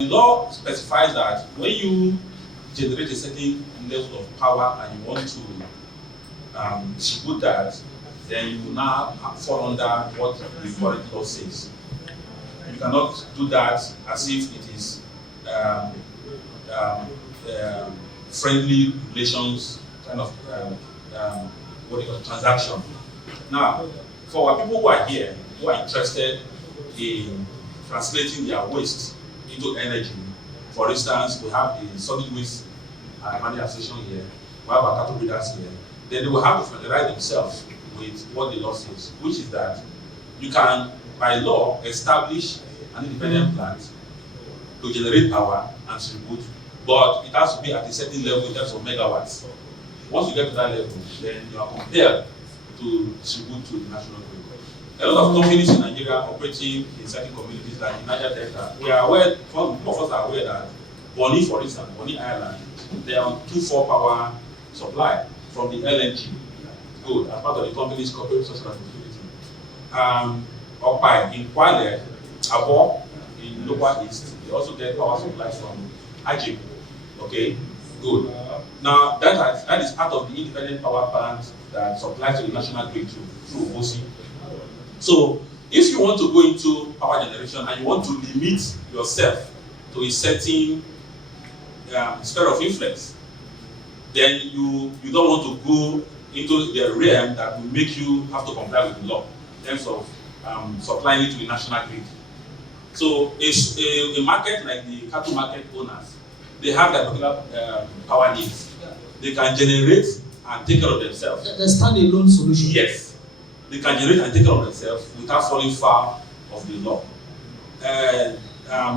The law specifies that when you generate a certain level of power and you want to distribute that, then you will now fall under what the current law says. You cannot do that as if it is friendly relations kind of transaction. Now, for our people who are here, who are interested in translating their waste into energy, for instance, we have the solid waste management association here, we have our cattle breeders here, then they will have to familiarize themselves with what the law says, which is that you can, by law, establish an independent plant to generate power and distribute, but it has to be at a certain level in terms of megawatts. Once you get to that level, then you are compelled to distribute to the national grid. A lot of companies in Nigeria operating in certain communities like in Niger Delta, we are aware, most of us are aware that Bonny, for instance, Bonny Island, they are on 2-4 power supply from the LNG. Good, as part of the company's corporate social responsibility. Opai in Kwale, Abo in Lower East, they also get power supply from Ajib. Okay, good. Now that is part of the independent power plant that supplies to the national grid through OSI. So if you want to go into power generation and you want to limit yourself to a certain sphere of influence, then you don't want to go into the realm that will make you have to comply with the law in terms of supplying it to the national grid. So a market like the cattle market owners, they have their particular power needs. They can generate and take care of themselves. The standalone solution. Yes. They can generate and take care of themselves without falling foul of the law.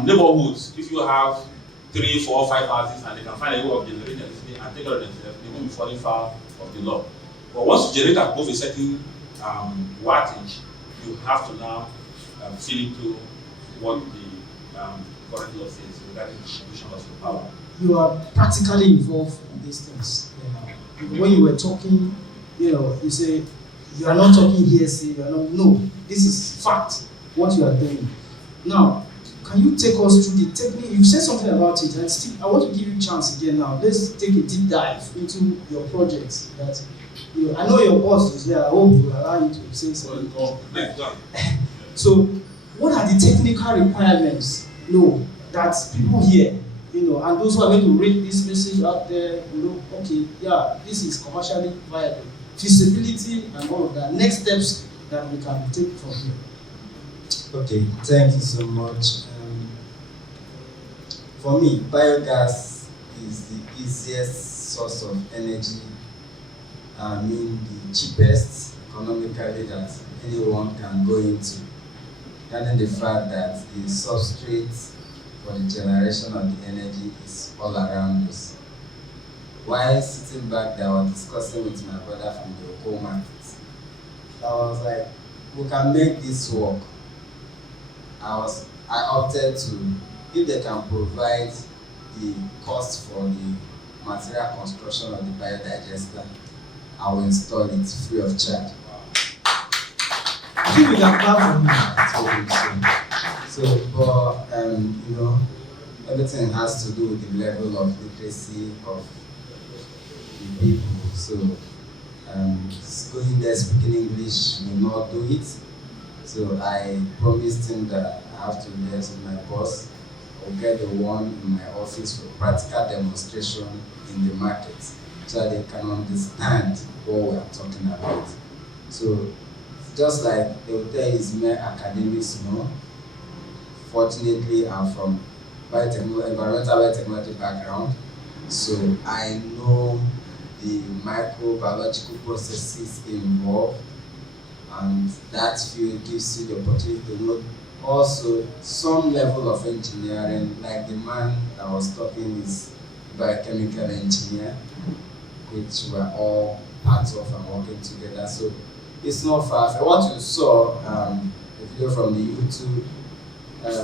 Neighborhoods, if you have 3, 4, 5 houses and they can find a way of generating electricity and take care of themselves, they won't be falling foul of the law. But once you generate above a certain wattage, you have to now fill into what the current law says regarding the distribution of the power. You are practically involved in these things. When you were talking, you say you are not talking hearsay. You are not. No, this is fact. What you are doing. Now, can you take us through the technique? You said something about it, and still, I want to give you a chance again. Now, let's take a deep dive into your projects. That I know your boss is there. I hope you allow you to say something. So, what are the technical requirements? That people here, and those who are going to read this message out there, okay, yeah, this is commercially viable, feasibility, and all of that. Next steps that we can take from here. Okay, thank you so much. For me, biogas is the easiest source of energy. The cheapest economically that anyone can go into. Regarding the fact that the substrate for the generation of the energy is all around us. While sitting back there, I was discussing with my brother from the Oko market. So I was like, we can make this work. I opted to, if they can provide the cost for the material construction of the biodigester, I will install it free of charge. Give me that clap for me. But everything has to do with the level of literacy of the people. So, going there speaking English will not do it. So I promised him that I have to liaise with my boss. I'll get the one in my office for practical demonstration in the market, so that they can understand what we are talking about. So, just like they will tell you it's mere academics, fortunately, I'm from environmental biotechnology background, so I know the microbiological processes involved, and that field gives you the opportunity to know also some level of engineering, like the man that was talking is biochemical engineer, which we're all part of and working together. So it's not far. What you saw, the video from the YouTube,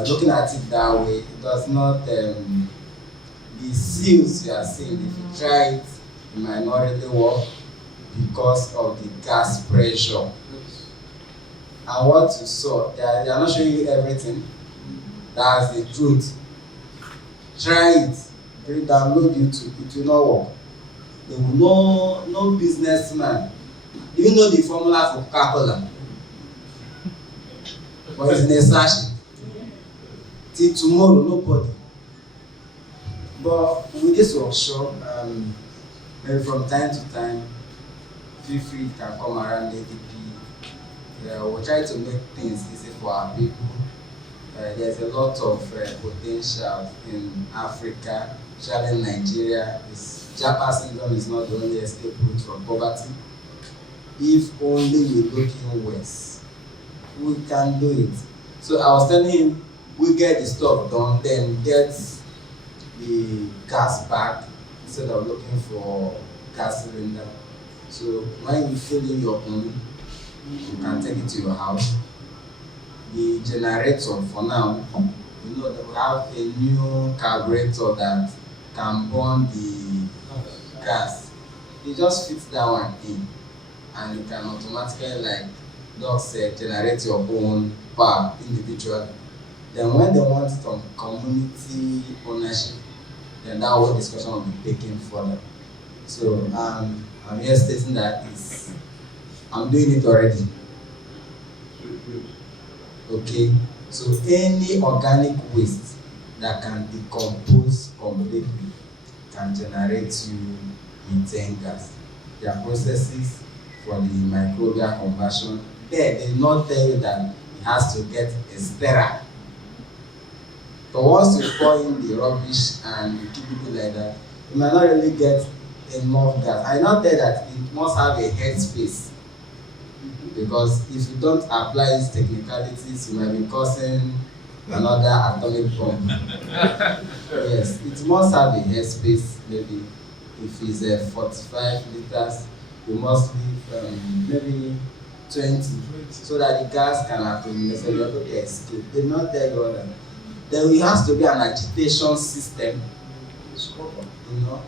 looking at it that way, it does not, the seals you are seeing, if you try it, it might not really work because of the gas pressure. And what you saw, they are not showing you everything. That's the truth. try it, they download YouTube, it will not work. They will no businessman, even know the formula for Coca-Cola, but it's in a sachet. Till tomorrow, nobody. But with this workshop, maybe from time to time, feel free you can come around ADP. We'll try to make things easy for our people. There's a lot of potential in Africa, especially in Nigeria. Japa syndrome is not the only escape route from poverty. If only we look in west, we can do it. So I was telling him, we get the stuff done, then get the gas back instead of looking for gas cylinder. So when you fill in your own, you can take it to your house. The generator for now, you know that we have a new carburetor that can burn the gas. You just fit that one in, and you can automatically, like Doc said, generate your own power individually. Then when they want it on community ownership, then that whole discussion will be taken further. So I'm here stating that I'm doing it already. Okay, so any organic waste that can decompose completely can generate you methane gas. There are processes for the microbial conversion. They did not tell you that it has to get sterile. But once you pour in the rubbish and you keep it like that, you might not really get enough gas. I not tell that it must have a headspace, because if you don't apply its technicalities, you might be causing another atomic bomb. Yes, it must have a headspace. Maybe if it's 45 liters, you must leave maybe 20, so that the gas can accumulate, so you're able to escape. They not tell you all that. Then it has to be an agitation system. You know,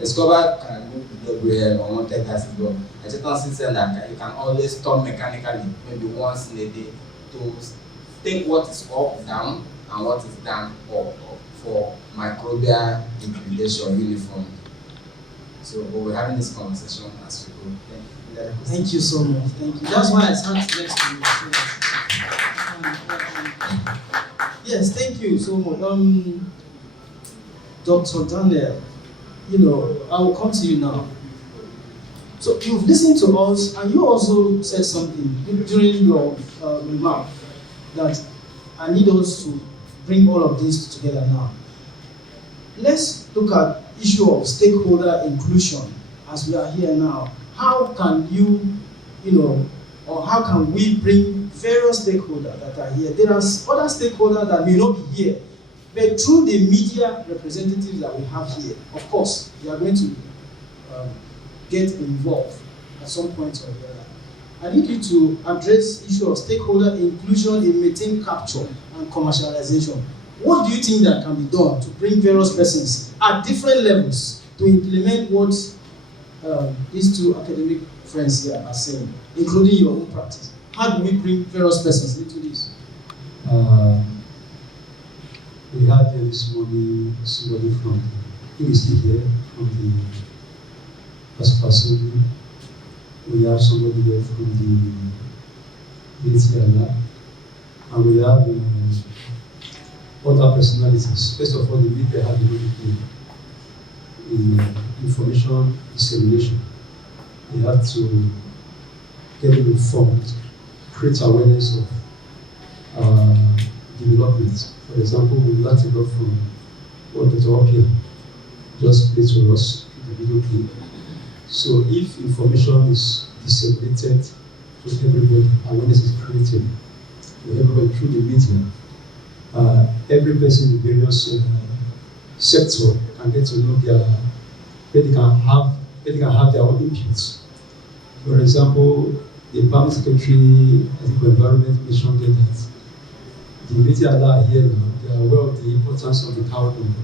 a scrubber can move the debris or unwanted gases, but agitation system that you can always stop mechanically, maybe once in a day, to take what is up down and what is down up for microbial liquidation uniformly. So we're having this conversation as we go. Thank you so much. Thank you. That's why I sat next to you. Yes, thank you so much. Dr. Daniel, I will come to you now. So you've listened to us, and you also said something during your remark that I need us to bring all of this together now. Let's look at issue of stakeholder inclusion as we are here now. How can or how can we bring various stakeholders that are here? There are other stakeholders that may not be here, but through the media representatives that we have here, of course, they are going to get involved at some point or the other. I need you to address the issue of stakeholder inclusion in methane capture and commercialization. What do you think that can be done to bring various persons at different levels to implement what these two academic friends here are saying, including your own practice? How do we bring various persons into this? We had this morning somebody from the ECOSGF here, from the Asaba. We have somebody there from the TrustAfrica, and we have other personalities. First of all, the media have the information dissemination. They have to get them informed, create awareness of development. For example, we learned a lot from what Dr. Opia just played to us in the video clip. So if information is disseminated to everybody, awareness is created to everybody through the media, every person in various sector can get to know where they can have their own inputs. For example, the Permanent Secretary for Environment mentioned that the media that are here now, they are aware of the importance of the carbon.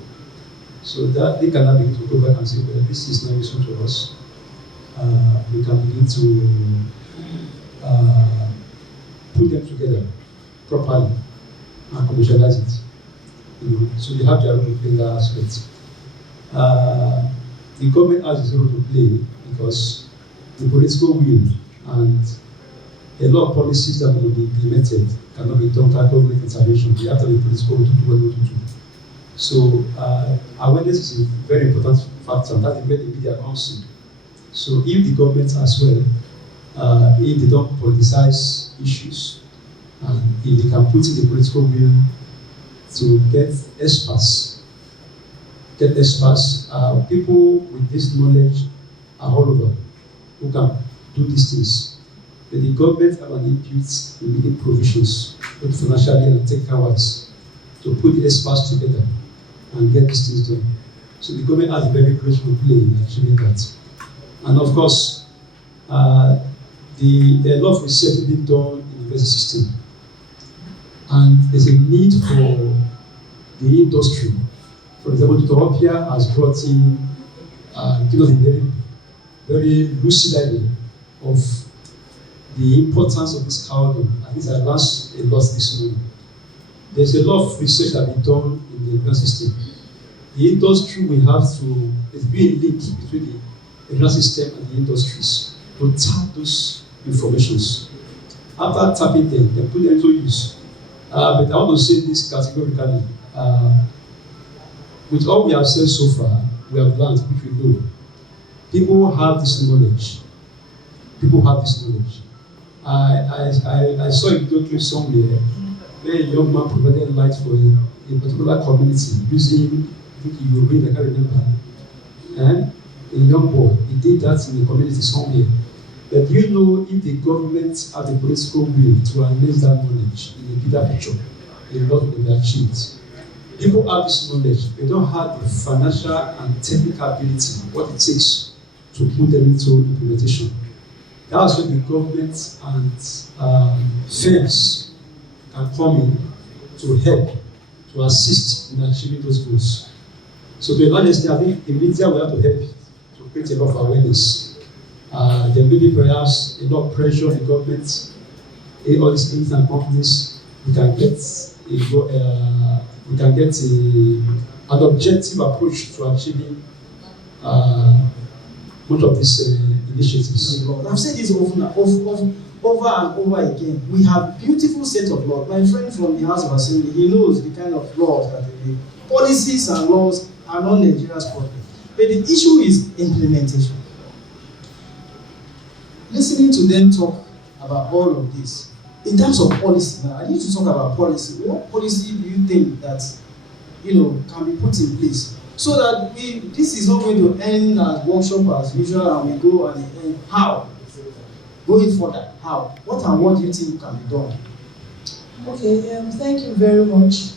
So that they cannot begin to go back and say, well, this is not useful to us. We can begin to put them together properly and commercialize it. So they have their role to play in that aspect. The government has its role to play because the political will and a lot of policies that will be implemented cannot be done without government intervention. They have to be political to do what they want to do. So awareness is a very important factor, and that's where the media comes in. So if the government as well, if they don't politicize issues, and if they can put in the political will to get experts, people with this knowledge are all over who can do these things. But the government have an input in making provisions, both financially and technical-wise, to put the experts together and get these things done. So the government has a very great role to play in achieving that. And of course, a lot of research being done in the university system. And there's a need for the industry. For example, Ethiopia has brought in, give us a very, very lucid idea of the importance of this carbon. I think I learned a lot this morning. There's a lot of research that has been done in the education system. The industry will have to, there's been a link between the education system and the industries to tap those informations. After tapping them, they put them into use. But I want to say this categorically. With all we have said so far, we have learned, which we know. People have this knowledge. I saw a video clip somewhere where a young man provided light for a particular community using, I think urine, I can't remember. And a young boy, he did that in the community somewhere. But do you know if the government has the political will to harness that knowledge in a bigger picture, a lot will be achieved. People have this knowledge, they don't have the financial and technical ability, what it takes to put them into implementation. That's where the government and firms can come in to help, to assist in achieving those goals. So to a large extent, I think the media will have to help to create a lot of awareness. There may be perhaps a lot of pressure on the government, all these internet companies, we can get an objective approach to achieving much of these initiatives. I've said this over and over again. We have beautiful set of laws. My friend from the House of Assembly, he knows the kind of laws that they do. Policies and laws are not Nigeria's problem. But the issue is implementation. Listening to them talk about all of this, in terms of policy, now I need to talk about policy. What policy do you think that can be put in place so that this is not going to end as workshop as usual and we go and end? How? Going further, how? What do you think can be done? Okay, thank you very much.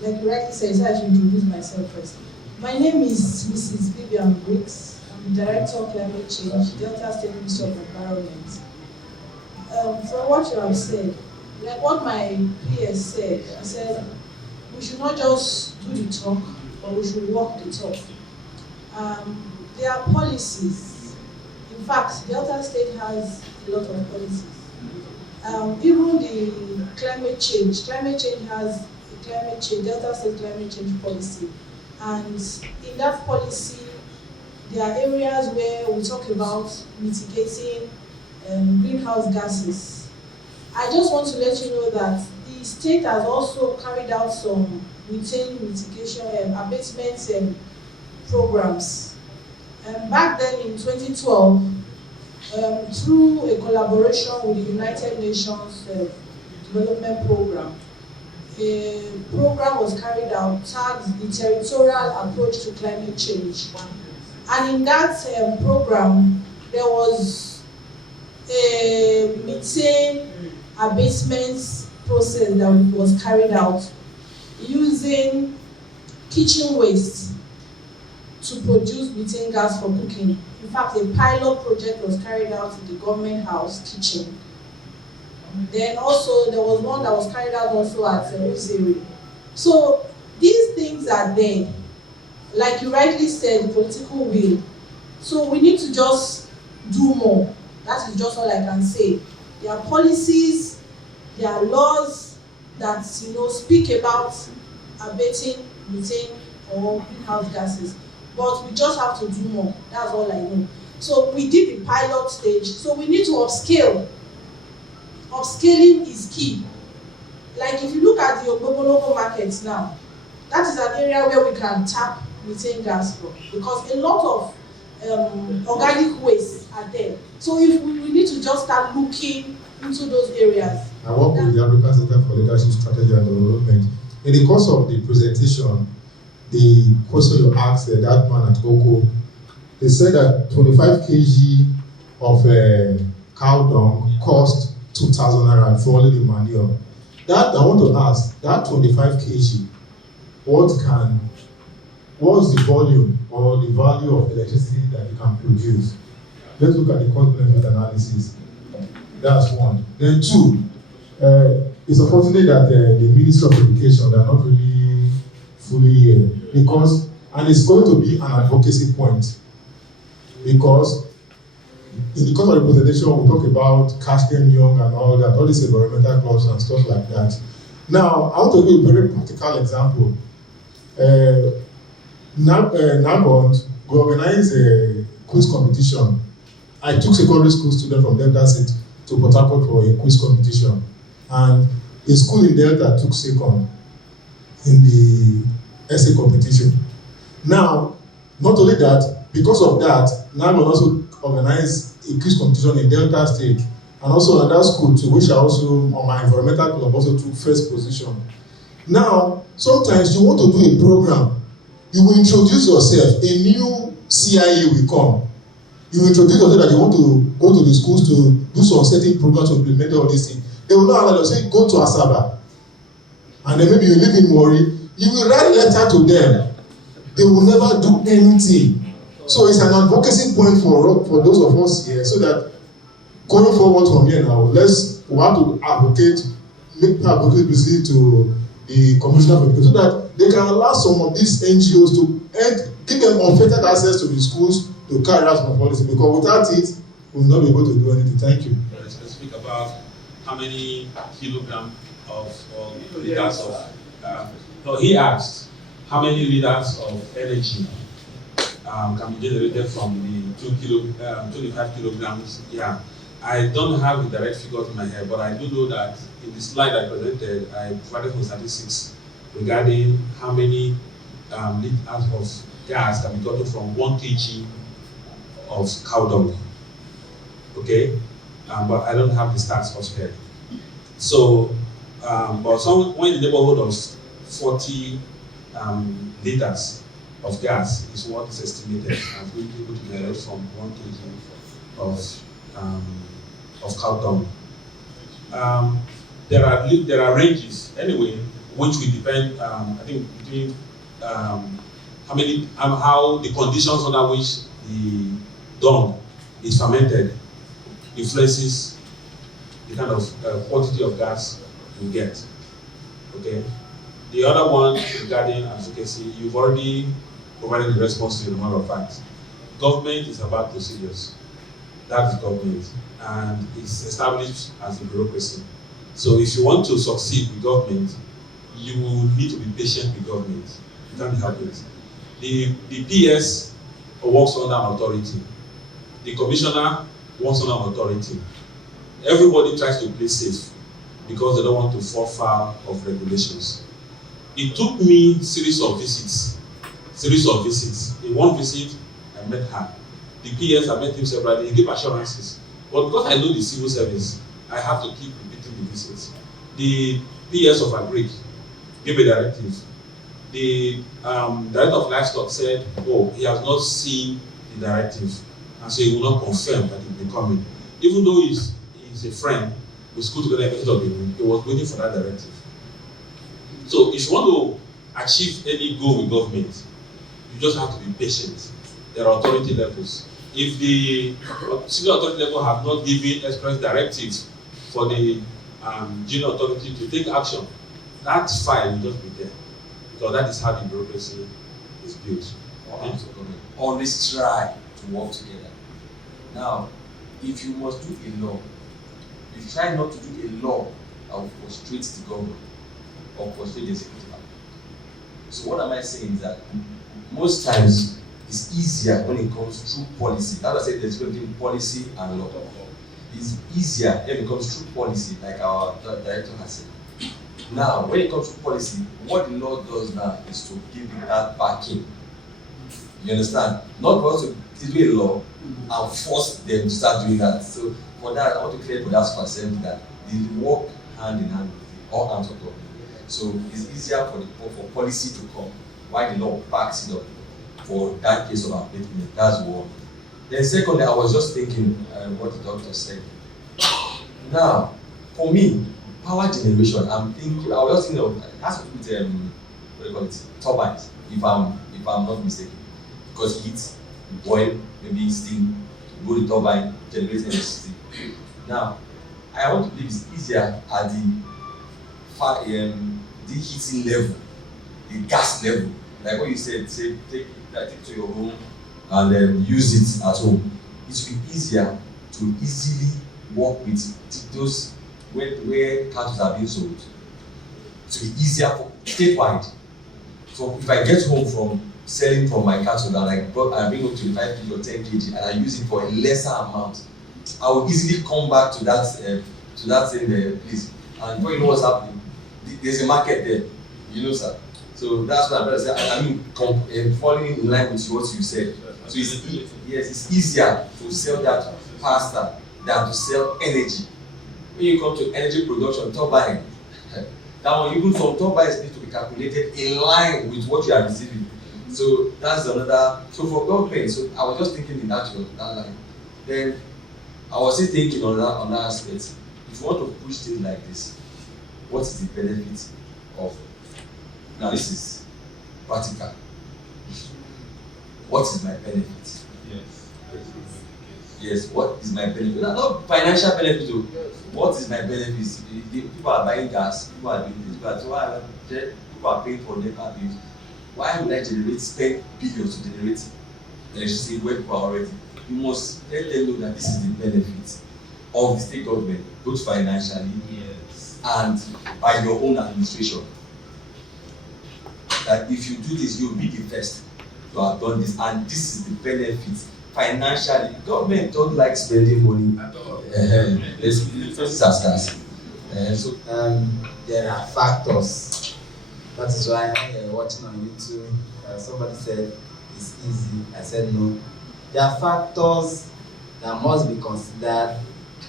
Like you rightly said, I should introduce myself first. My name is Mrs. Vivian Briggs. I'm the Director of Climate Change, Delta State Ministry of Environment. From what you have said, like what my peers said, I said we should not just do the talk, but we should walk the talk. There are policies. In fact, Delta State has a lot of policies. Even the climate change has a Delta State climate change policy. And in that policy, there are areas where we talk about mitigating greenhouse gases. I just want to let you know that the state has also carried out some methane mitigation abatement programs. Back then in 2012, through a collaboration with the United Nations Development Program, a program was carried out tagged the territorial approach to climate change. And in that program, there was a methane abatement process that was carried out using kitchen waste to produce methane gas for cooking. In fact, a pilot project was carried out in the government house kitchen. Then also, there was one that was carried out also at Osiri. So these things are there. Like you rightly said, political will. So we need to just do more. That is just all I can say. There are policies, there are laws that speak about abating methane or greenhouse gases. But we just have to do more. That's all I know. So we did the pilot stage. So we need to upscale. Upscaling is key. Like if you look at the Ogbogbolobo markets now, that is an area where we can tap methane gas from, because a lot of organic waste are there. So if we need to just start looking into those areas. I work with the African Center for Leadership Strategy and Development. In the course of the presentation, the question you asked that man at Oko, they said that 25 kg of cow dung cost 2,000 naira for only the manure. That I want to ask, that 25 kg, what's the volume or the value of electricity that you can produce? Let's look at the cost-benefit analysis. That's one. Then two, it's unfortunate that the Ministry of Education are not really fully here, because, and it's going to be an advocacy point, because in the course of the presentation we talk about catch them young and all that, all these environmental clubs and stuff like that. Now, I want to give a very practical example. Nagond, we organized a quiz competition. I took secondary school students from Delta State to Port Harcourt for a quiz competition, and a school in Delta took second in the essay competition. Now, not only that, because of that, Nagond also organized a quiz competition in Delta State, and also another school too, which I also, on my environmental club, also took first position. Now, sometimes you want to do a program, you will introduce yourself, a new CIA will come. You will introduce yourself that you want to go to the schools to do some certain programs to implement all these things. They will not allow you, say, go to Asaba. And then maybe you live in Mori, you will write a letter to them. They will never do anything. So it's an advocacy point for those of us here, so that going forward from here now, we have to advocate, make advocacy to the Commissioner for Education, so that they can allow some of these NGOs to give them unfettered access to the schools to carry out some policy, because without it, we will not be able to do anything. Thank you. Let's speak about how many kilograms or liters of. No, he asked how many liters of energy can be generated from the 25 kilograms. Yeah, I don't have the direct figure in my head, but I do know that in the slide I presented, I provided some statistics regarding how many liters of gas can be gotten from 1 kg of cow dung. Okay, but I don't have the stats offhand. So, but somewhere in the neighborhood of 40 liters of gas is what is estimated as being able to generate from 1 kg of cow dung. There are ranges anyway, which will depend. I think between how the conditions under which the dung is fermented influences the kind of quantity of gas you get. Okay. The other one regarding advocacy, you've already provided the response to, the matter of fact. Government is about procedures. That is government, and it's established as a bureaucracy. So if you want to succeed with government, you will need to be patient with government. You can't help it. The PS works under an authority. The commissioner works under an authority. Everybody tries to play safe because they don't want to fall foul of regulations. It took me series of visits. In one visit, I met her. The PS, I met him separately. He gave assurances. But because I know the civil service, I have to keep repeating the visits. The PS of Agric gave a directive. The director of livestock said, oh, he has not seen the directive, and so he will not confirm that it will be coming. Even though he's a friend, we school together in the he was waiting for that directive. So if you want to achieve any goal with government, you just have to be patient. There are authority levels. If the senior authority level have not given express directives for the junior authority to take action, that file will just be there. Because that is how the bureaucracy is built. Always try to work together. Now, if you must do a law, you try not to do a law that will frustrate the government or frustrate the executive. So what am I saying is that most times it's easier when it comes through policy. That's why I said there's between policy and law. It's easier when it comes through policy, like our director has said. Now, when it comes to policy, what the law does now is to give it that backing. You understand? Not for us to do a law and force them to start doing that. So for that, I want to clear for that percent that they work hand in hand with all hands on top. So it's easier for policy to come while the law backs it up for that case of abatement. That's one. Then secondly, I was just thinking what the doctor said. Now, for me, power generation, I was just thinking of, it has to do with what do you call it, turbines, if I'm not mistaken. Because heat, boil, maybe steam, go the turbine, generate electricity. Now, I want to believe it's easier at the heating level, the gas level. Like what you said, say take it to your home and then use it at home. It will be easier to easily work with those where cattle are being sold. It will be easier for statewide. So if I get home from selling from my cattle and I bring up 25 kg or 10 kg and I use it for a lesser amount, I will easily come back to that same place. And before you know what's happening, there's a market there, you know, sir. So that's what I'm trying to say. Falling in line with what you said. So it's easier to sell that faster than to sell energy. When you come to energy production, turbine, that one, even some turbines need to be calculated in line with what you are receiving. So that's another. So for government, so I was just thinking in that line. Then I was still thinking on that aspect. If you want to push things like this, what is the benefit of? Now this is practical. What is my benefit? Yes, what is my benefit? Not financial benefit though. What is my benefit? People are buying gas, people are doing this, but people are paying for NEPA bills. Why would I spend billions to generate electricity where people are already? You must let them know that this is the benefit of the state government, both financially and by your own administration. That if you do this, you'll be the first to have done this, and this is the benefit financially. Government don't like spending money. So there are factors. That is why watching on YouTube, somebody said it's easy. I said no. There are factors that must be considered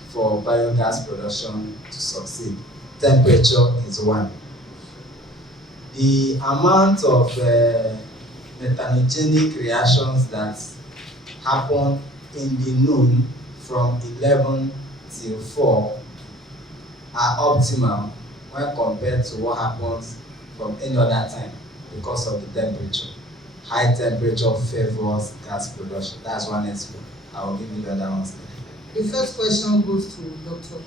for biogas production to succeed. Temperature is one. The amount of methanogenic reactions that happen in the noon from 11 till 4 are optimal when compared to what happens from any other time because of the temperature. High temperature favors gas production. That's one aspect. I will give you the other ones. The first question goes to Dr.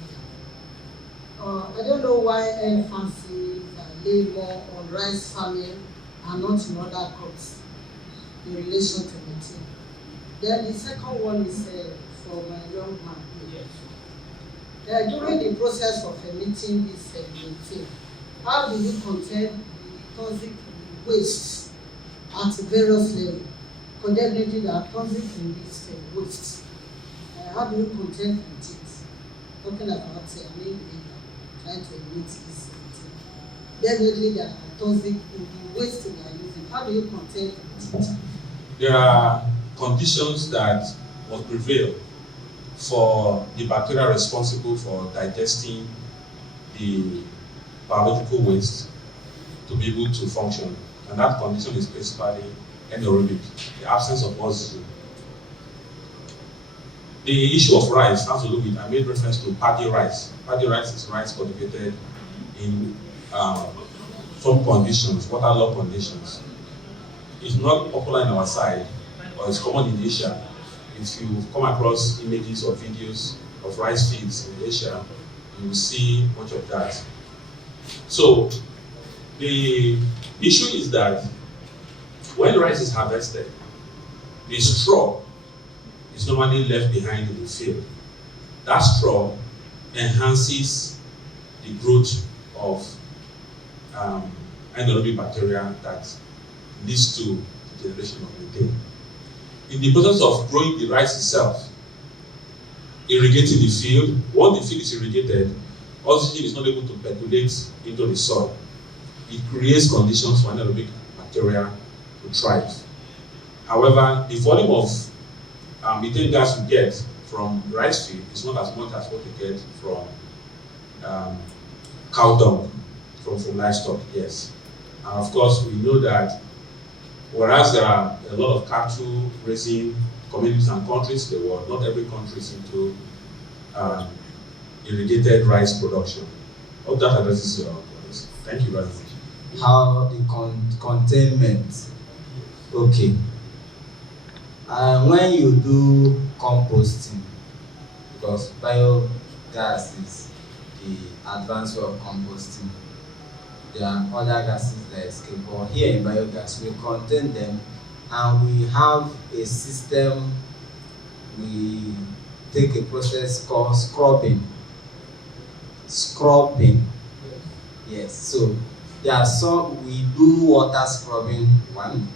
I don't know why emphasis lay more on rice farming and not in other crops in relation to methane. Then the second one is for my young man. During the process of emitting this methane, how do you contain the toxic waste at various levels? Because definitely there are toxic in this waste. How do you contend with it? Talking about trying to emit this methane. Definitely there are toxic in the waste they are using. How do you contend with it? There are conditions that must prevail for the bacteria responsible for digesting the biological waste to be able to function. And that condition is basically anaerobic, the absence of oxygen. The issue of rice has to do with, I made reference to paddy rice. Paddy rice is rice cultivated in some conditions, waterlogged conditions. It's not popular in our side, but it's common in Asia. If you come across images or videos of rice fields in Asia, you will see much of that. So the issue is that when rice is harvested, the straw is normally left behind in the field. That straw enhances the growth of anaerobic bacteria that leads to the generation of methane. In the process of growing the rice itself, irrigating the field, once the field is irrigated, oxygen is not able to percolate into the soil. It creates conditions for anaerobic bacteria to thrive. However, the volume of methane gas you get from rice field is not as much as what you get from cow dung, from livestock, yes. And of course, we know that whereas there are a lot of cattle raising communities and countries in the world, not every country is into irrigated rice production. Hope that addresses your question. Thank you very much. How the containment. Okay. When you do composting, because biogas is the advanced way of composting, there are other gases that escape. But here in biogas, we contain them, and we have a system. We take a process called scrubbing. Yes. So there are some, we do water scrubbing one.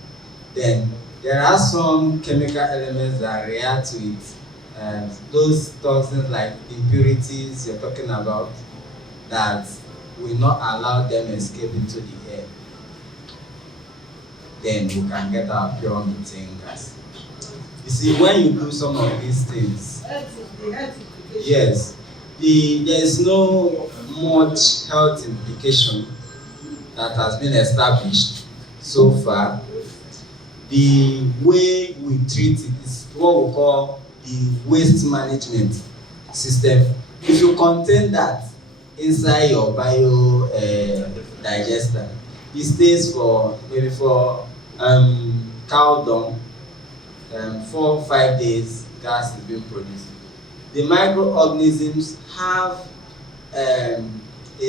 Then there are some chemical elements that react to it, and those toxins like impurities you're talking about that will not allow them escape into the air. Then we can get our pure methane gas. You see, when you do some of these things, yes, there's no much health implication that has been established so far. The way we treat it is what we call the waste management system. If you contain that inside your bio digester, it stays for maybe for cow dung, 4 or 5 days, gas is being produced. The microorganisms have a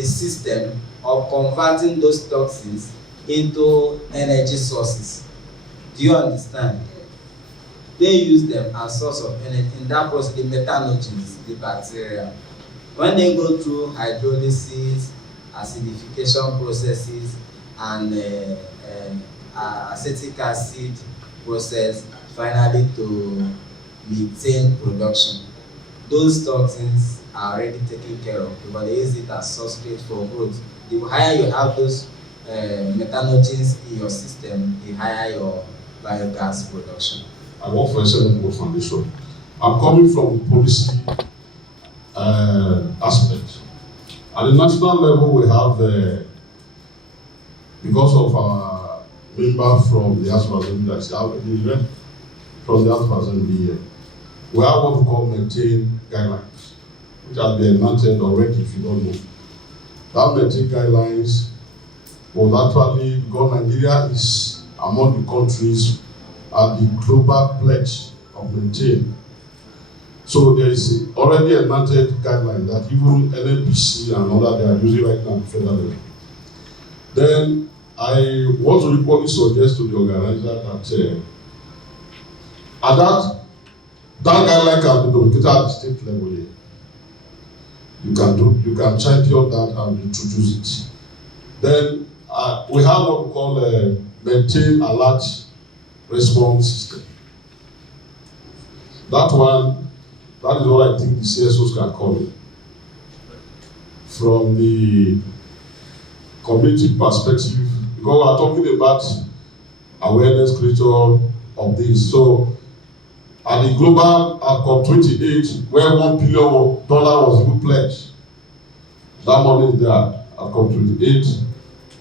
system of converting those toxins into energy sources. Do you understand? They use them as source of energy. In that process, the methanogens, the bacteria, when they go through hydrolysis, acidification processes, and acetic acid process, finally to methane production, those toxins are already taken care of because they use it as substrate for growth. The higher you have those methanogens in your system, the higher your biogas production. I work for Actionable Foundation. I'm coming from the policy aspect. At the national level, we have, because of our member from the Asaba from the Asaba, we have what we call methane guidelines, which have been enacted already, if you don't know. That methane guidelines was actually, because Nigeria is among the countries at the global pledge of methane. So there is already enacted guideline that even NNPC and other they are using right now at the federal level. Then I want to equally suggest to the organizer that that guideline can be duplicated at the state level here. You can champion that and introduce it. Then we have what we call a methane alert response system. That is what I think the CSOs can call it. From the community perspective, because we are talking about awareness creation of this. So at the global COP28, where $1 billion was even pledged, that money is there. At COP28,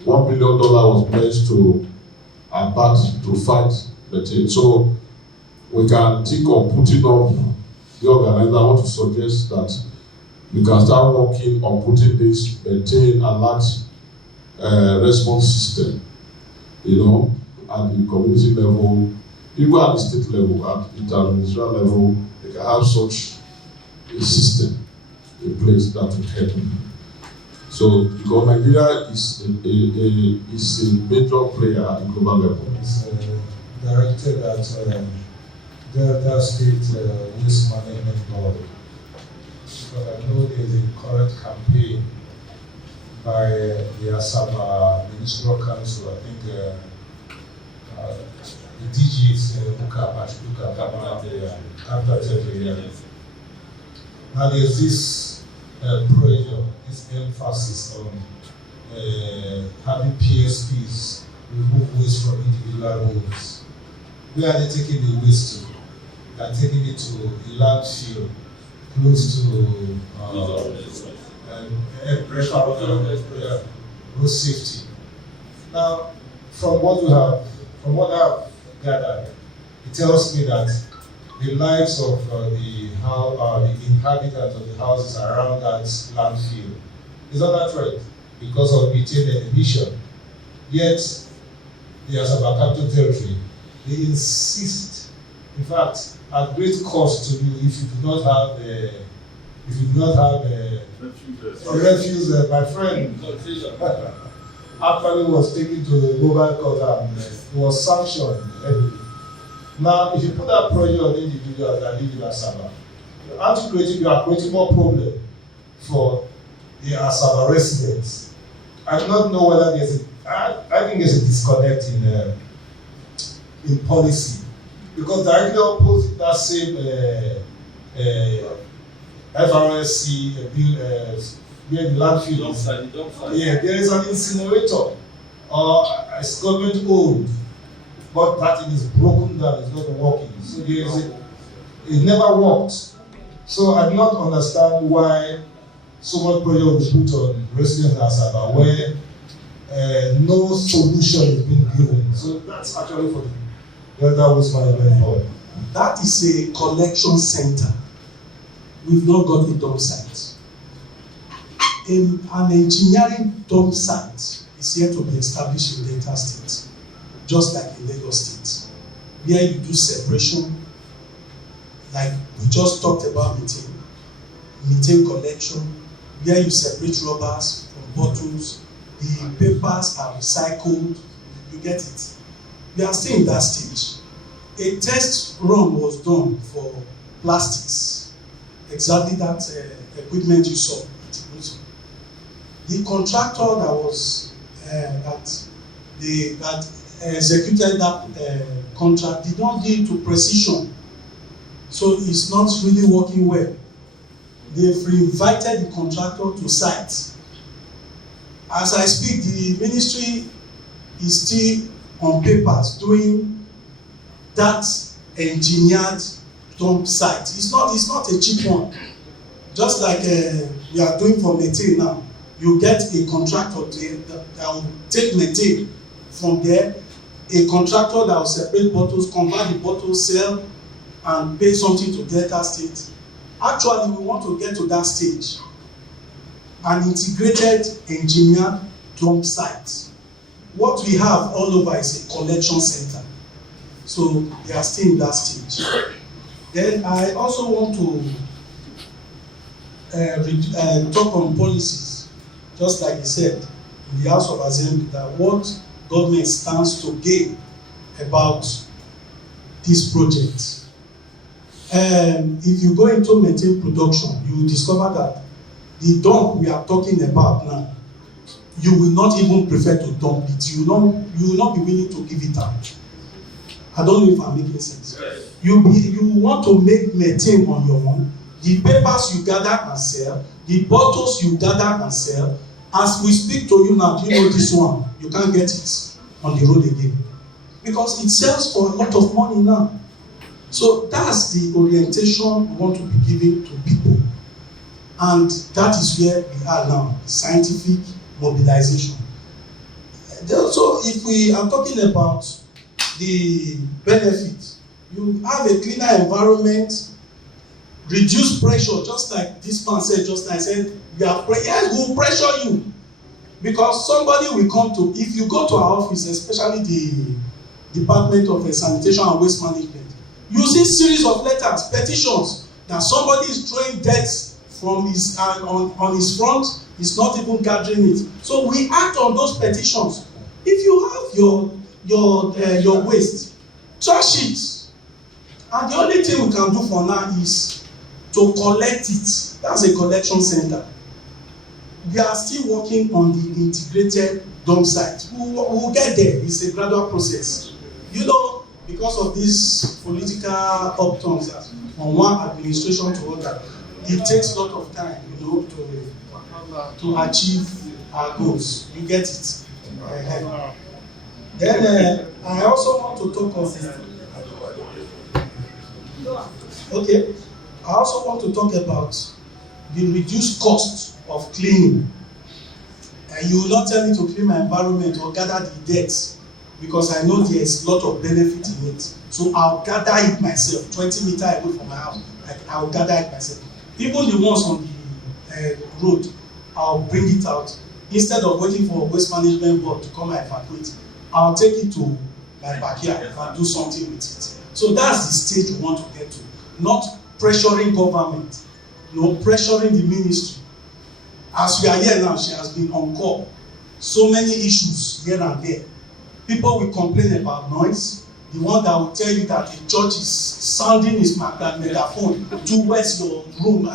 $1 billion was pledged to fight methane. So we can think of putting up the organizer. I want to suggest that you can start working on putting this methane alert response system, at the community level, even at the state level, at the international level. They can have such a system in place that will help. So, because Nigeria is a major player at the global level. It's directed at Delta State Waste Management Board. But I know there is a current campaign by the Asaba Municipal Council. I think the DG is Patrick after 30 years. Now there's this pressure, this emphasis on having PSPs remove waste from individual homes. Where are they taking the waste to? They are taking it to a landfill close to road safety. Now, from what I've gathered, it tells me that the lives of the inhabitants of the houses around that landfill is under threat because of methane emission. Yet, the Asaba Capital Territory, they insist, in fact, at great cost to you if you do not have refuse. My friend actually was taken to the mobile court and was sanctioned heavily. Now, if you put that pressure on individuals that live in Asaba, you are creating more problem for the Asaba residents. I do not know whether I think there's a disconnect in policy, because directly opposite that same FRSC bill, where the landfill is, there is an incinerator, it's government owned, but that thing is broken down, it's not working. So it never worked. So I do not understand why so much pressure was put on residents in Asaba where no solution is being given. So that's actually for the Delta Waste Management Board. That is a collection center. We've not got a dump site. An engineering dump site is yet to be established in Delta State, just like in Lagos State, where you do separation, like we just talked about methane collection, where you separate rubbers from bottles, the papers are recycled, you get it. We are still in that stage. A test run was done for plastics, exactly that equipment you saw. The contractor that was that executed that contract did not do it to precision, so it's not really working well. They've invited the contractor to site. As I speak, the ministry is still on papers doing that engineered dump site. It's not a cheap one. Just like we are doing for methane now. You get a contractor that will take methane from there, a contractor that will separate bottles, convert the bottles, sell, and pay something to Delta State. Actually, we want to get to that stage. An integrated engineered dump site. What we have all over is a collection center. So they are still in that stage. Then I also want to talk on policies, just like he said in the House of Assembly, that what government stands to gain about this project. If you go into methane production, you will discover that the dump we are talking about now, you will not even prefer to dump it. You will not be willing to give it out. I don't know if I'm making sense. You want to make methane on your own. The papers you gather and sell, the bottles you gather and sell. As we speak to you now, do you know this one? You can't get it on the road again because it sells for a lot of money now. So that's the orientation we want to be giving to people, and that is where we are now, scientific mobilization. So if we are talking about the benefit, you have a cleaner environment, reduce pressure, just like this man said just now. I said, yes, we'll pressure you, because somebody will come to, if you go to our office, especially the Department of Sanitation and Waste Management, you see series of letters, petitions, that somebody is throwing dirt from his on his front, is not even gathering it. So we act on those petitions. If you have your waste, trash it. And the only thing we can do for now is to collect it. That's a collection center. we are still working on the integrated dump site. We'll get there. It's a gradual process. You know, because of these political upturns from one administration to another, it takes a lot of time, you know, to achieve our goals. You get it. Then I also want to talk of. Okay, I also want to talk about the reduced cost of cleaning. And you will not tell me to clean my environment or gather the dirt, because I know there is a lot of benefit in it. So I'll gather it myself, 20 meters away from my house. I'll gather it myself. Even the ones on the road, I'll bring it out. Instead of waiting for waste management board to come and evacuate, I'll take it to my backyard and do something with it. So that's the stage we want to get to. Not pressuring government, no pressuring the ministry. As we are here now, she has been on call. So many issues here and there. People will complain about noise. The one that will tell you that the church is sounding his megaphone towards your room.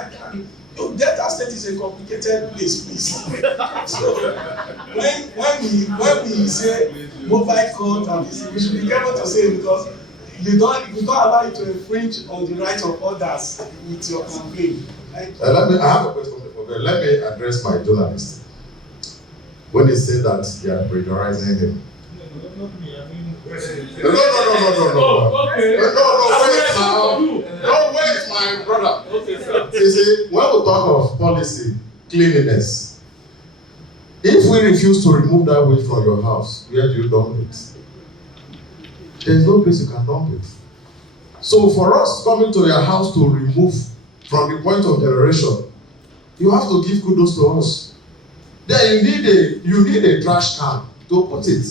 Your Delta State is a complicated place, please. So when we say mobile court and this, we should be careful to say it, because you don't allow it to infringe on the rights of others with your complaint. I have a question. Let me address my journalist. When he said that they are pressurizing him. Not me, I mean, No. Okay. Wait now. No, wait, my brother. Okay, sir. You see, when we talk of policy, cleanliness, if we refuse to remove that waste from your house, where do you dump it? There is no place you can dump it. So for us coming to your house to remove from the point of generation, you have to give kudos to us. Then you need a trash can to put it.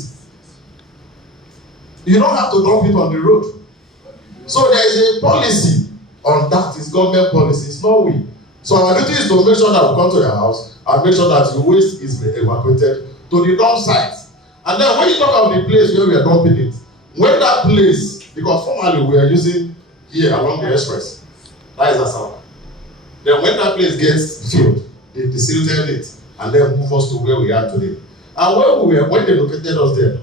You don't have to dump it on the road. So there is a policy on that. It's government policy. It's not we. So our duty is to make sure that we come to your house and make sure that the waste is evacuated to the dump site. And then when you talk of the place where we are dumping it, when that place, because formerly we are using here along the express, that is Asaba. Then when that place gets filled, they desilted it and then move us to where we are today. And when they located us there,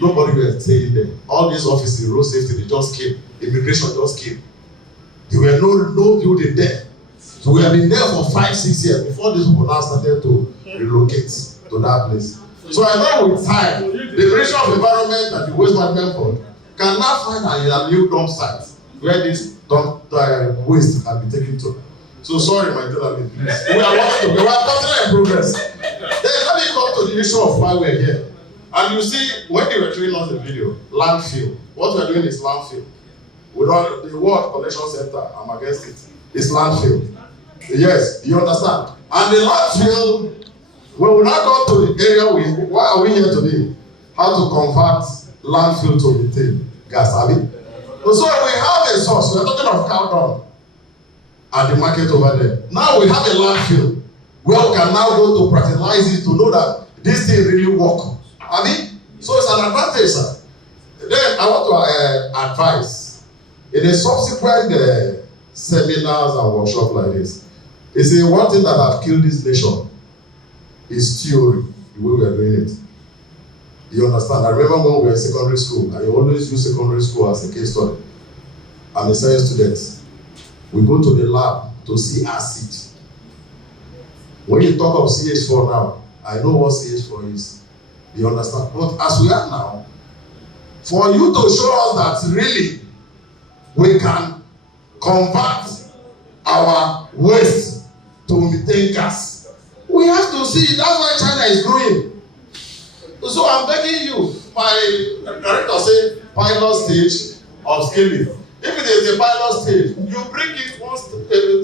nobody was staying there. All these offices, road safety, they just came. Immigration just came. There were no building there. So we have been there for 5-6 years before these people now started to relocate to that place. So I know with time, the Ministry of Environment and the Waste Management Board can now find a new dump site where this waste can be taken to. So sorry, my journalist. We are working. We are continuing in progress. Then let me come to the issue of why we're here. And you see, when they were showing us the video, landfill. What we're doing is landfill. We don't the word collection center. I'm against it. It's landfill. Yes, you understand. And the landfill. When we now go to the area, why are we here today? How to convert landfill to methane gas, have we? So we have a source. We're talking of cow dung at the market over there. Now we have a landfill where we can now go to practicalize it to know that this thing really works. I mean, so it's an advantage, sir. Then I want to advise in a subsequent seminars and workshops like this. It's a one thing that have killed this nation is theory, the way we are doing it. You understand? I remember when we were in secondary school, I always use secondary school as a case study. I'm a science student. We go to the lab to see acid. When you talk of CH4 now, I know what CH4 is. You understand? But as we are now, for you to show us that really we can convert our waste to methane gas, we have to see. That's why China is growing. So I'm begging you, my director said pilot stage of scaling. If it is a pilot stage, you bring it one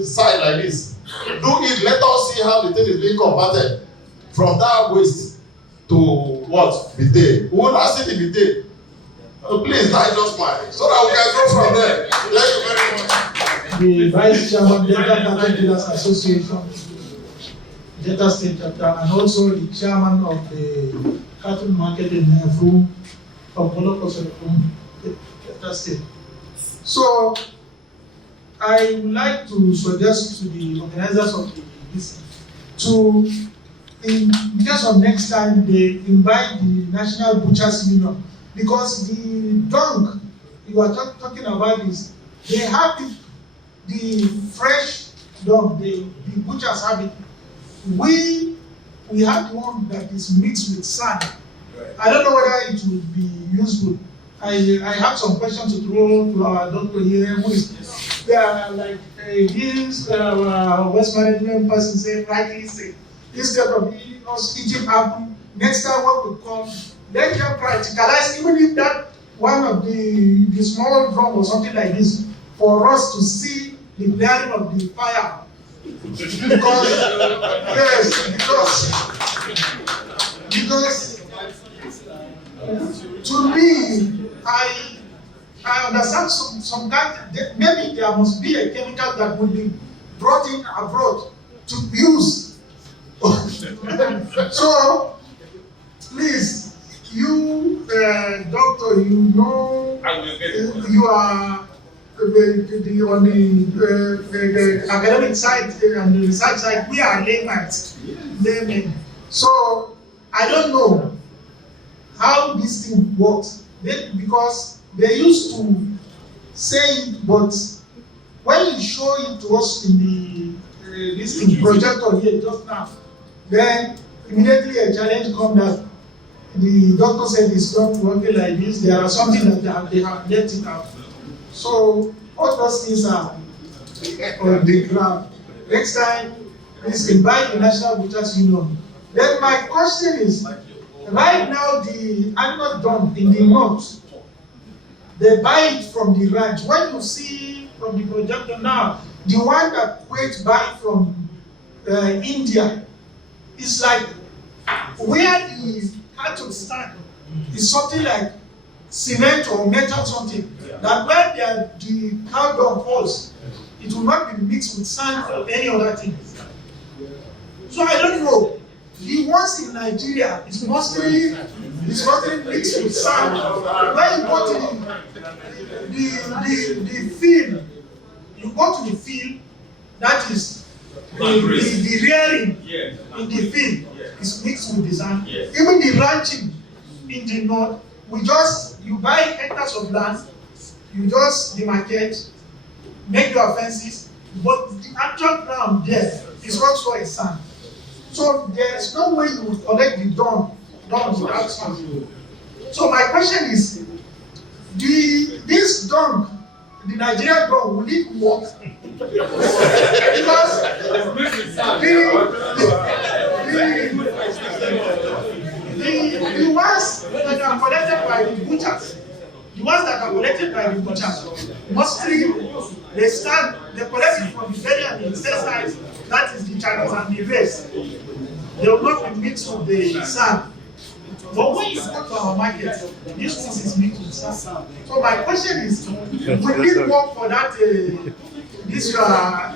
side like this. Do it, let us see how the thing is being converted from that waste to what? Methane. We will not see the methane. Please, that's just mine. So that we can go from there. Thank you very much. The Vice Chairman, Delta Cattle Dealers Association, Delta State Chapter, and also the Chairman of the Cattle Market in Afro from Delta State. So, I would like to suggest to the organizers of this to in case of next time, they invite the National Butchers Union, because the dung you are talking about is, they have the fresh dung, the butchers have it. We have the one that is mixed with sand. I don't know whether it will be useful. I have some questions to throw to our doctor here, who is there, like his West Management person saying, rightly say, instead of us eating apple, next time what will come, let them practicalize, even if that one of the small drum or something like this, for us to see the blaring of the fire. Because, yes, because to me, I understand some kind, maybe there must be a chemical that will be brought in abroad to use. So, please, you, doctor, you know, you are on the academic side and the research side, we are laymen. So, I don't know how this thing works. Because they used to say it, but when you show it to us in the this thing projector here just now, then immediately a challenge comes that the doctor said it's not working like this. There are something that they have left it out. So all those things are on the ground. Next time, please invite the National Butchers Union. Then my question is, right now the animal dung in the north, they buy it from the ranch. When you see from the projector now, the one that Kuwait buy from India, it's like where the cattle stand is something like cement or metal something. That where the cow dung falls, it will not be mixed with sand or any other thing. So I don't know. The ones in Nigeria is mostly mixed with sand. When you go to the field, you go to the field, that is the rearing in the field is mixed with the sand. Even the ranching in the north, you buy hectares of land, you just demarcate, make your fences, but the actual ground there is also a sand. So there's no way you will collect the dung without sand. So my question is, this dung, the Nigerian dung, will it work? Because the ones that are collected by the butchers, mostly they collect it from the belly and the intestines, that is the channels and the race. They will not be mixed with the sand. But when you go to our market, this one is mixed with sand. So my question is, will it work for that? This you are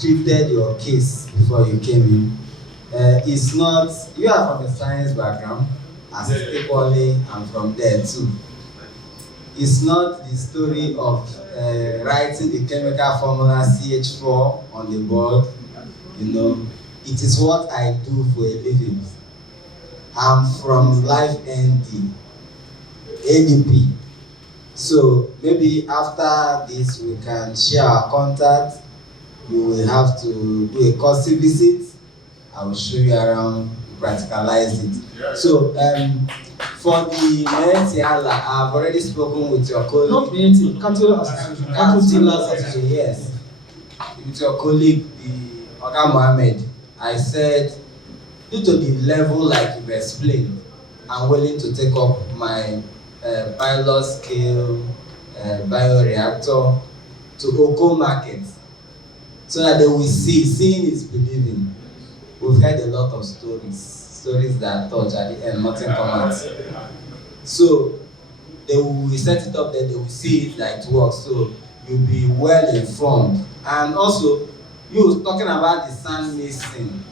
treated your case before you came in. It's not, you are from a science background, as equally I'm from there too. It's not the story of writing the chemical formula CH4 on the board, you know. It is what I do for a living. I'm from Life ND, ADP. So maybe after this we can share our contact. You will have to do a course visit. I will show you around, practicalize it. So for the Methane, I've already spoken with your colleague. Not Methane, Cattle Association, yes. With your colleague, the Oga Mohammed, I said, due to the level like you've explained, I'm willing to take up my pilot scale bioreactor to Oko market so that they will see. Seeing is believing. We've heard a lot of stories that touch at the end, nothing comes out. So they will set it up, then they will see it that it works. So you'll be well informed. And also, you talking about the sand mixing.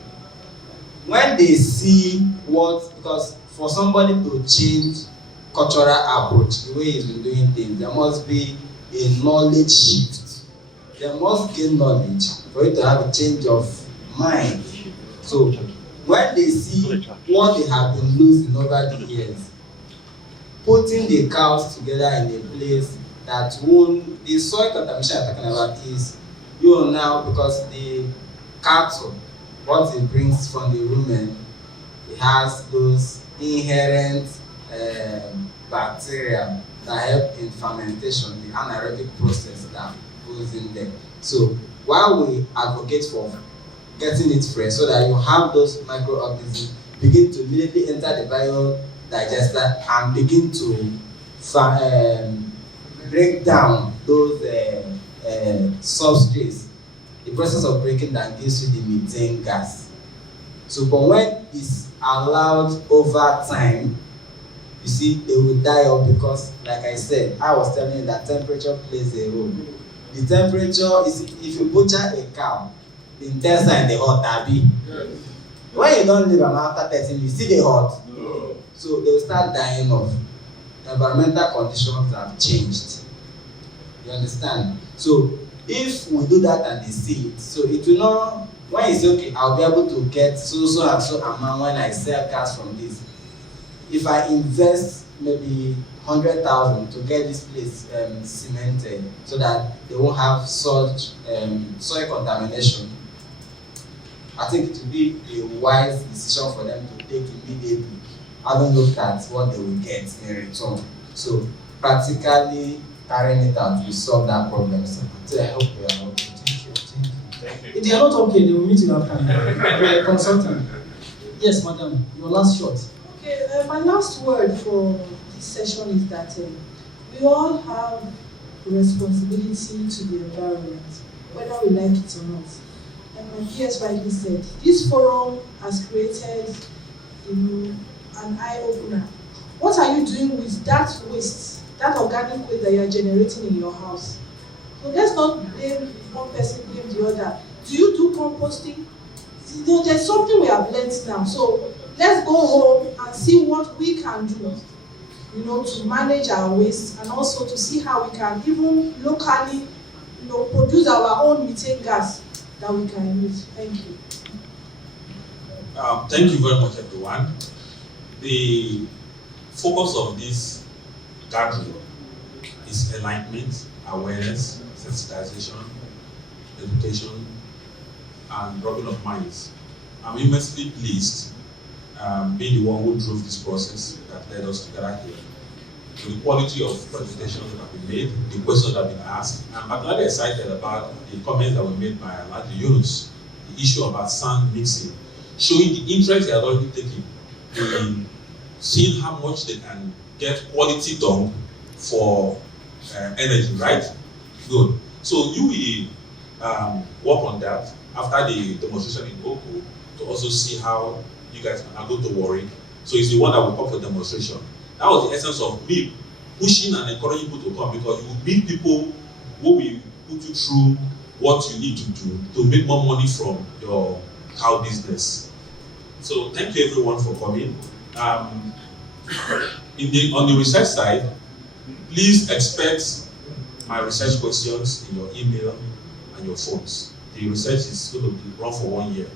When they see because for somebody to change cultural approach, the way he's been doing things, there must be a knowledge shift. They must gain knowledge for you to have a change of mind. So when they see what they have been losing over the years, putting the cows together in a place that won't, the soil contamination I'm talking about is, you know, now, because the cattle, what it brings from the rumen, it has those inherent bacteria that help in fermentation, the anaerobic process that goes in there. So while we advocate for getting it fresh so that you have those microorganisms begin to immediately enter the biodigester and begin to break down those substrates, the process of breaking down gives you the methane gas. So but when it's allowed over time, you see, they will die off because, like I said, I was telling you that temperature plays a role. The temperature is, if you butcher a cow, the intestine they hot, abi. Yes. When you don't leave them after 30 minutes, see they hot. No. So they will start dying off. The environmental conditions have changed. You understand? So if we do that and they see it, so it will not, when you say, okay, I'll be able to get so and so amount when I sell cars from this. If I invest maybe 100,000 to get this place cemented so that they won't have such soil contamination, I think it will be a wise decision for them to take immediately, having looked at what they will get in return. So practically carrying it out will solve that problem. So I hope we are okay. Thank you. If they are not okay, they will meet you after. We're consulting. Yes, madam, your last shot. Okay, my last word for this session is that we all have responsibility to the environment, whether we like it or not. Like my PS rightly said, this forum has created, an eye-opener. What are you doing with that waste, that organic waste that you are generating in your house? So let's not blame one person, blame the other. Do you do composting? There's something we have learned now. So let's go home and see what we can do, to manage our waste, and also to see how we can even locally, produce our own methane gas that we can use. Thank you. Thank you very much, everyone. The focus of this gathering is enlightenment, awareness, sensitization, education, and rubbing of minds. I'm immensely pleased being the one who drove this process that led us together here. So the quality of presentations that have been made, the questions that have been asked, I'm particularly excited about the comments that were made by Alhaji Yunus, the issue about sand mixing, showing the interest they are already taking in seeing how much they can get quality done for energy, right? Good. So you will work on that after the demonstration in Oko to also see how you guys are going to worry. So it's the one that will come for demonstration. That was the essence of me pushing and encouraging people to come, because you will meet people who will put you through what you need to do to make more money from your cow business. So thank you everyone for coming. On the research side, please expect my research questions in your email and your phones. The research is going to be run for 1 year.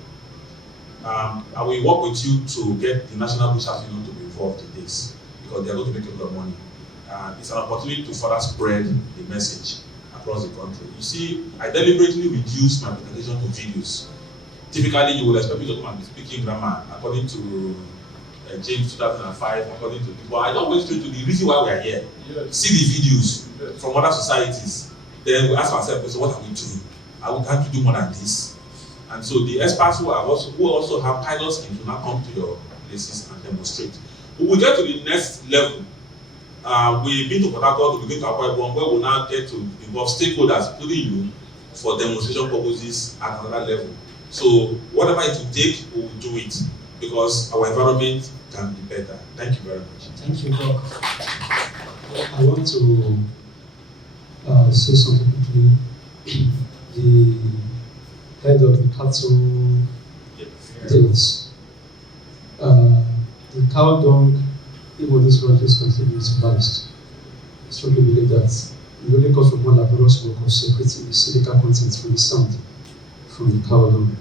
I will work with you to get the National Bushers Union to be involved in this, because they are going to make a lot of money. It's an opportunity to further spread the message across the country. You see, I deliberately reduced my presentation to videos. Typically, you will expect me to come and be speaking grammar according to James 2005, according to people. I don't went straight to the reason why we are here. Yes. See the videos from other societies. Then we ask ourselves, so what are we doing? Can't we do more than this? And so the experts who also have pilot schemes will now come to your places and demonstrate. We will get to the next level. We've been to Port Harcourt, we'll be to Akwa Ibom, where we'll now get to involve stakeholders, including you, for demonstration purposes at another level. So whatever it will take, we will do it, because our environment can be better. Thank you very much. Thank you, Doc. I want to say something quickly. The head of the cattle dealers, the cow dung, even this country is considered balanced. I strongly believe that it only comes from one laborious work of separating the silica content from the sand from the cow dung.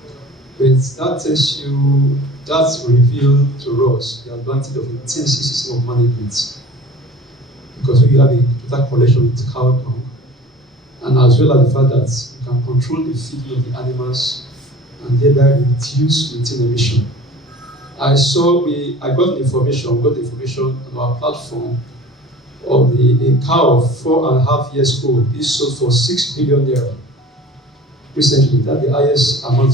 But that tells you, that reveals to us the advantage of intensive system of management. Because when you have a total collection with cow dung, and as well as the fact that you can control the feeding of the animals and thereby reduce methane emission. I got the information on our platform of a cow of 4.5 years old is sold for 6 billion naira recently. That's the highest amount,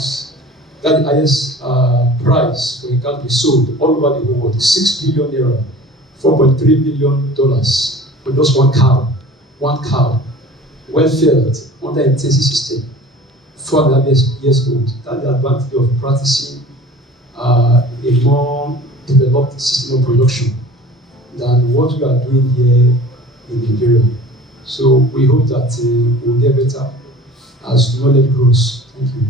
that's the highest price for a cow to be sold all over the whole world. 6 billion naira, $4.3 billion for just one cow, well fed under intensive system, 4.5 years old. That's the advantage of practicing a more developed system of production than what we are doing here in Nigeria. So we hope that we'll get better as knowledge grows. Thank you.